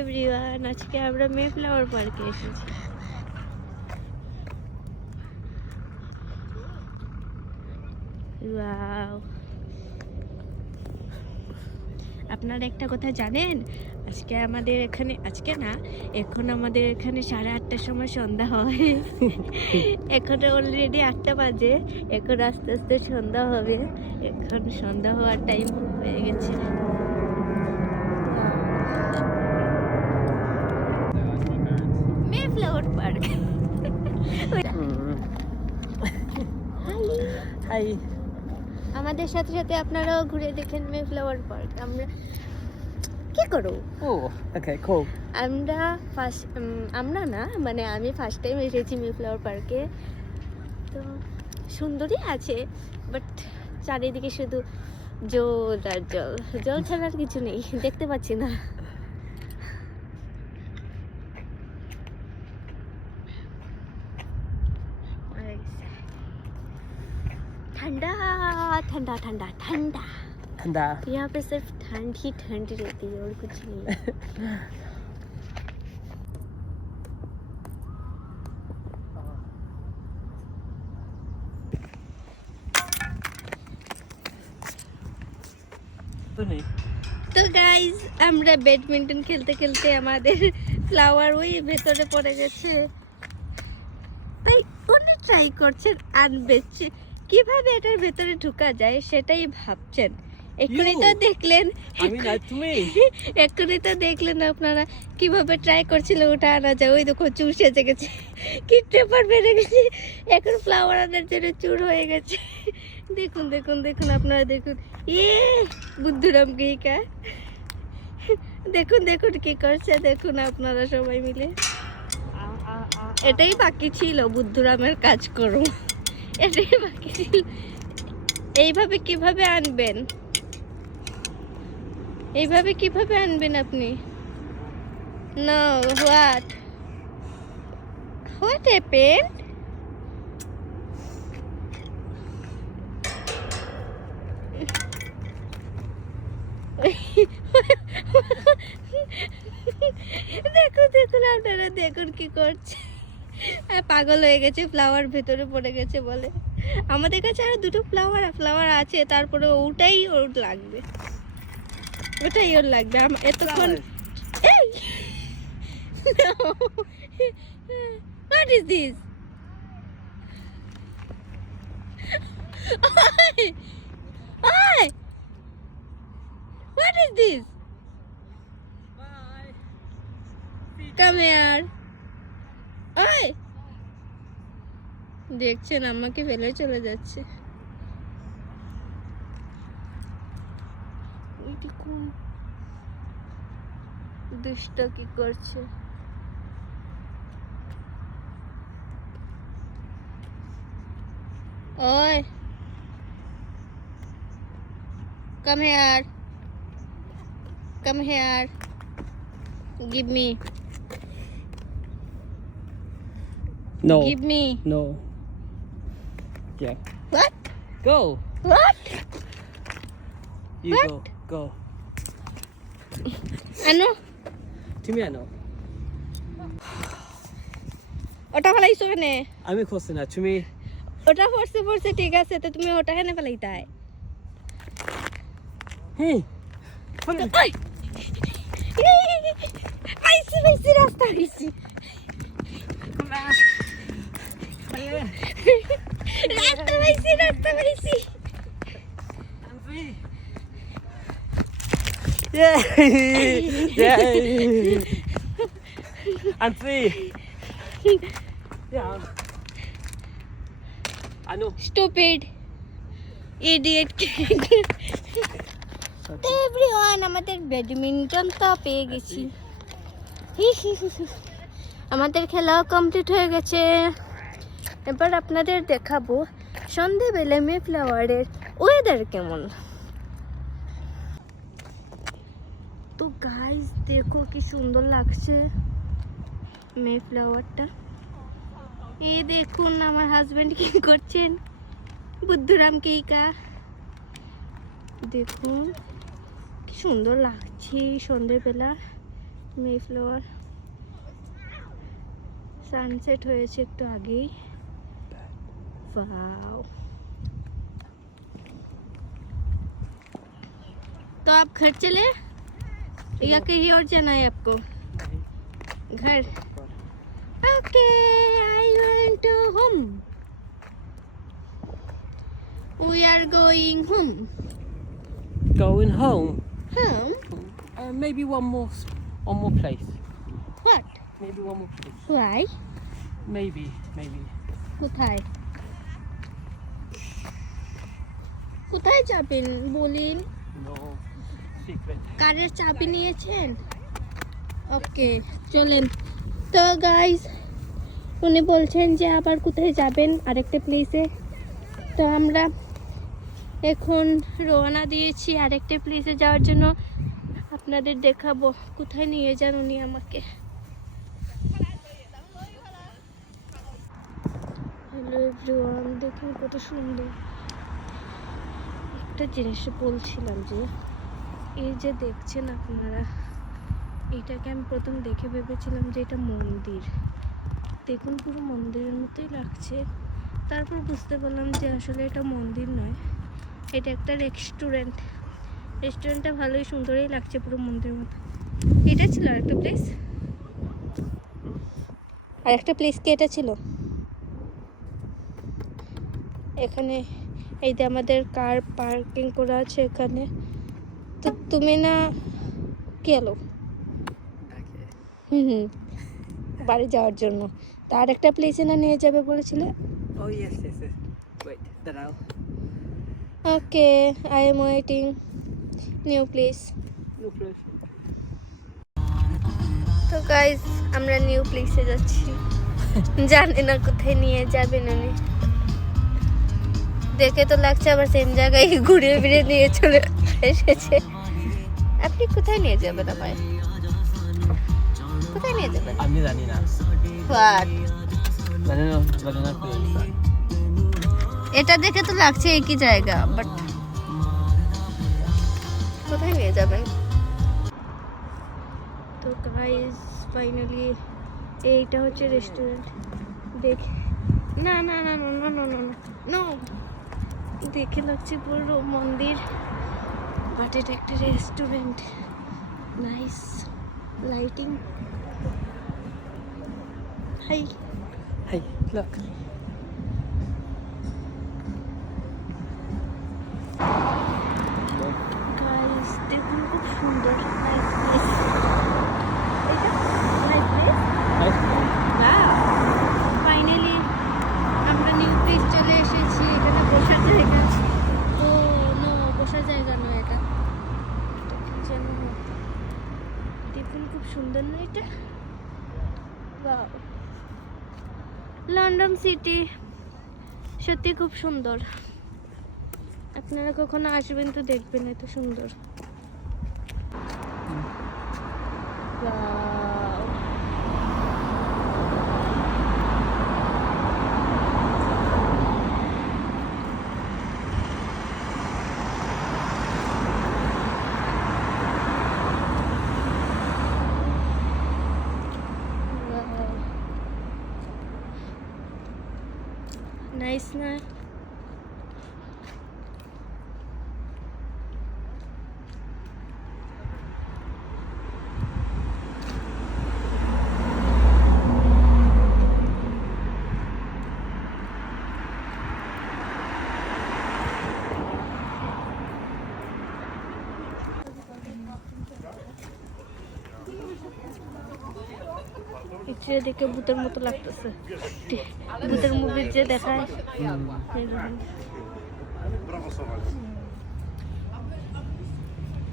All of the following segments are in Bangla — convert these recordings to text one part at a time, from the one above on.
এভরিওয়ান, আজকে আমরা মেফ্লাওয়ার পার্কে এসেছি। ওয়াও, আপনারা একটা কথা জানেন, আজকে আমাদের এখানে, আজকে না, এখন আমাদের এখানে 8:30টার সময় সন্ধ্যা হয়। এখন অলরেডি 8টা বাজে, এখন আস্তে আস্তে সন্ধ্যা হবে। এখন সন্ধ্যা হওয়ার টাইম হয়ে গেছে। Mayflower park. হাই, আমাদের সাথে সাথে আপনারাও ঘুরে দেখেন মেফ্লাওয়ার পার্ক। আমরা কি করো? ও ওকে কুল। আমরা না, মানে আমি ফার্স্ট টাইম এসেছি মেফ্লাওয়ার পার্কে। তো সুন্দরই আছে, বাট চারিদিকে শুধু জল আর জল, জল ছাড়া আর কিছু নেই, দেখতে পাচ্ছি না। ठंडा ठंडा ठंडा ठंडा ठंडा। यहाँ पे सिर्फ ठंड ही ठंड रहती है और कुछ नहीं है। তো গাইজ, আমরা ব্যাডমিন্টন খেলতে খেলতে আমাদের ফ্লাওয়ার ওই ভেতরে পড়ে গেছে। তাই উনি ট্রাই করছেন আনবেচে কিভাবে এটার ভেতরে ঢোকা যায় সেটাই ভাবছেন। এক্ষুনি তো দেখলেন, এক্ষুনি তো দেখলেন আপনারা কিভাবে ট্রাই করছিল ওটা আনা যায়। ওই দেখো চুর সেজে গেছে, কি টেপার বেড়ে গেছে, এখন ফ্লাওয়ার আনার জন্য চুর হয়ে গেছে। দেখুন দেখুন দেখুন, আপনারা দেখুন, বুদ্ধুরাম গিকা দেখুন দেখুন কি করছে, দেখুন আপনারা সবাই মিলে। এটাই বাকি ছিল, বুদ্ধুরামের কাজ করো, এটাই বাকি ছিল। এইভাবে কিভাবে আনবেন, এইভাবে কিভাবে আনবেন আপনি? No, what happened? দেখুন দেখুন, আপনারা দেখুন কি করছে, পাগল হয়ে গেছে, ফ্লাওয়ার ভেতরে পড়ে গেছে বলে। আমাদের কাছে আরো দুটো ফ্লাওয়ার আছে, তারপরে ওটাই ওর লাগবে, ওটাই ওর লাগবে। এতক্ষণ What is this? Oi! What is this? Bye. Come here. Oi! দেখছেন আমাকে ফেলে চলে যাচ্ছে। এটি কোন দুষ্ট কি করছে? ওই, come here. Come here. Give me. No. Give me. No. Yeah. What? Go. What? You What? go. Go. আনো, তুমি আনো। ওটা ফেলাইছো কেনে? আমি খুঁজছি না, তুমি। ওটা পড়ছে ঠিক আছে, তো তুমি ওটা কেনে ফেলাইতাই? হেই, আইসি রাস্তা আইসি, রাস্তা পাইছি। Yay! I'm free. Yeah. I know. Stupid idiot. তো এভরিওয়ান, আমাদের ব্যাডমিন্টন তো পেয়ে গেছি, আমাদের খেলাও কমপ্লিট হয়ে গেছে। এবার আপনাদের দেখাবো সন্ধেবেলা মেফ্লাওয়ারের ওয়েদার কেমন। তো গাইস দেখো কি সুন্দর লাগছে মেফ্লাওয়ারটা। এই দেখুন আমার হাজবেন্ড কি করছেন, বুদ্ধুরাম কিকা। দেখুন কি সুন্দর লাগছে সন্ধ্যেবেলা মেফ্লাওয়ার সানসেট হয়েছে একটু আগেই। वाओ। तो आप घर चले या कहीं और जाना है आपको? घर। Okay, I want to home. We are going home. Going home. Home? Maybe one more place. What? Maybe one more place. Why? Maybe. কোথায় কোথায় যাবেন বলিন? No. Secret. কারের চাবি নিয়েছেন? ওকে, চলেন। তো গাইস, উনি বলছেন যে আবার কোথায় যাবেন আরেকটা প্লেসে। তো আমরা এখন রওনা দিয়েছি আরেকটা প্লেসে যাওয়ার জন্য। আপনাদের দেখাবো কোথায় নিয়ে যান উনি আমাকে। হ্যালো এভরিওয়ান, দেখুন কত সুন্দর। একটা জিনিস বলছিলাম যে এই যে দেখছেন আপনারা, এটাকে আমি প্রথম দেখে ভেবেছিলাম যে এটা মন্দির। দেখুন পুরো মন্দিরের মতোই লাগছে। তারপর বুঝতে পারলাম যে আসলে এটা মন্দির নয়, এটা একটা রেস্টুরেন্ট। রেস্টুরেন্টটা ভালোই সুন্দরই লাগছে, পুরো মন্দিরের মতো। এটা ছিল আরেকটা প্লেস, আর একটা প্লেস কি এটা ছিল? এখানে এই যে আমাদের কার পার্কিং করা আছে এখানে। তো তুমি না কি এলো? Okay. বাড়ি যাওয়ার জন্য। তো আর একটা প্লেসে না নিয়ে যাবে বলেছিলে? Oh yes. Wait, দাঁড়াও। Okay, I am waiting. New place. No place. তো গাইস, আমরা নিউ প্লেসে যাচ্ছি। জানি না কোথায় নিয়ে যাবেন উনি। দেখে তো লাগছে আবার সেম জায়গায় ঘুরিয়ে ফিরে নিয়ে চলে এসেছে। আপনি কোথায় নিয়ে যাবেন আমায়? কোথায় নিয়ে যাবেন? আমি জানি না। What? জানি না place. এটা দেখে তো লাগছে একই জায়গা, বাট কোথায় নিয়ে যাবেন? তো গাইস, ফাইনালি এইটা হচ্ছে রেস্টুরেন্ট। দেখ, না না না না না না না না, দেখে লাগছে পুরো মন্দির, বাট এটা একটা restaurant. Nice lighting. Hi Hey, look. Guys, দেখুন খুব সুন্দর নাইস প্লেস। এটা নাইস প্লেস। ফাইনালি আমরা নিউ প্লেস চলে এসেছি। এখানে বসার জায়গা। ও নো, বসার জায়গা নয় এটা। যেন দেখুন খুব সুন্দর না এটা? ওয়াও, লন্ডন সিটি সত্যি খুব সুন্দর। আপনারা কখনো আসবেন তো দেখবেন, এত সুন্দর। ওয়াও, নাইস না? এটা দেখে ভূতের মতো লাগতেছে। ভূতের মুভির যে দেখায় এরকম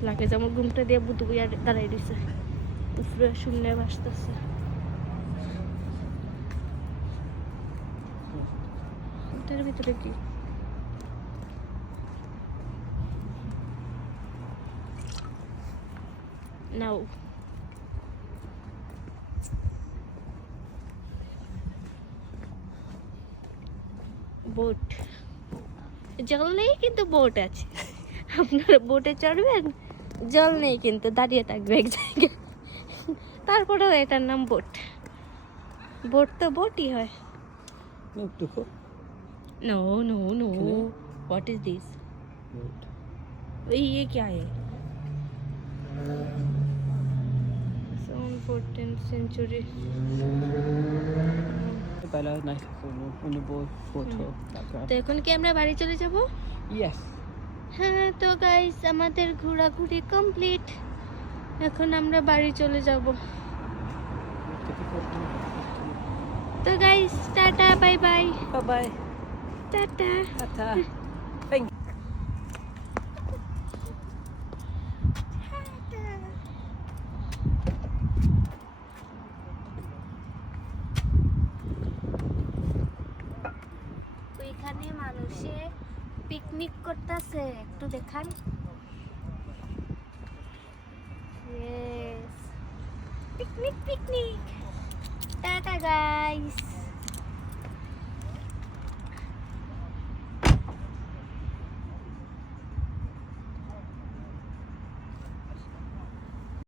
লাগে, যে আমার ঘুমটা দিয়ে ভূত বইয়া দাঁড়াই দিছে, উপরে শূন্য ভাসতেছে। এটার ভিতরে কি? নাও, বোট। জল নেই কিন্তু বোট আছে। আপনারা বোটে চড়বেন, জল নেই কিন্তু দাঁড়িয়ে থাকবে এক জায়গায়। তারপরেও এটার নাম বোট। বোট তো বোটই হয়। Look, Duko. No no no, Hello? What is this? Wait. ये क्या है? 14th century। Bella, nice honorable photo background. তো এখন কি আমরা বাড়ি চলে যাব? Yes. হ্যাঁ, তো গাইস আমাদের ঘোরাঘুরি কমপ্লিট। এখন আমরা বাড়ি চলে যাব। তো guys tata, bye bye. Bye bye. Tata. Tata. Thank you. ওইখানে মানুষে পিকনিক করতেছে, একটু দেখান। Picnic picnic. Tata guys.